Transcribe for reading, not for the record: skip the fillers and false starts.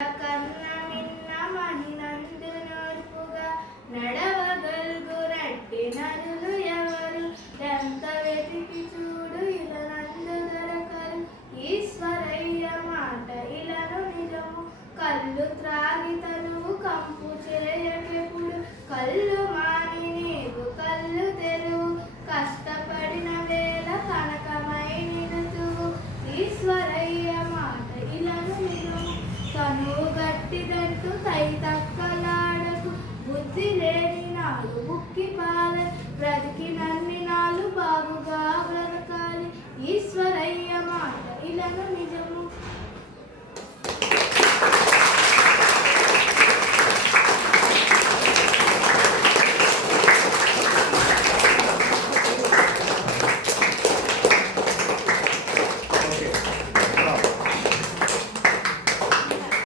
కన్న మిన్న మహినందు నోర్పుగా నడవగల్గు నట్టి నరులు ఎవరు ఎంత వెతికి చూడు ఇలనందు దొరకరు ఈశ్వరయ్య మాట ఇలను నిజము కళ్ళు త్రాగి తనువు కంపు చేయకెప్పుడు కళ్ళు మాని నీవు కళ్ళు తెరువు కష్టపడిన వేళ కనకమై నిలుతువు ఈశ్వరయ్య మాట ఇలను నిజము కనువు గట్టిదంటూ తై తక్కలాడకు బుద్ధి లేని నాలు బుక్కి పాల బ్రతికినన్ని నాలు బాగుగా బ్రతకాలి ఈశ్వరయ్య మాట ఇలను నిజము.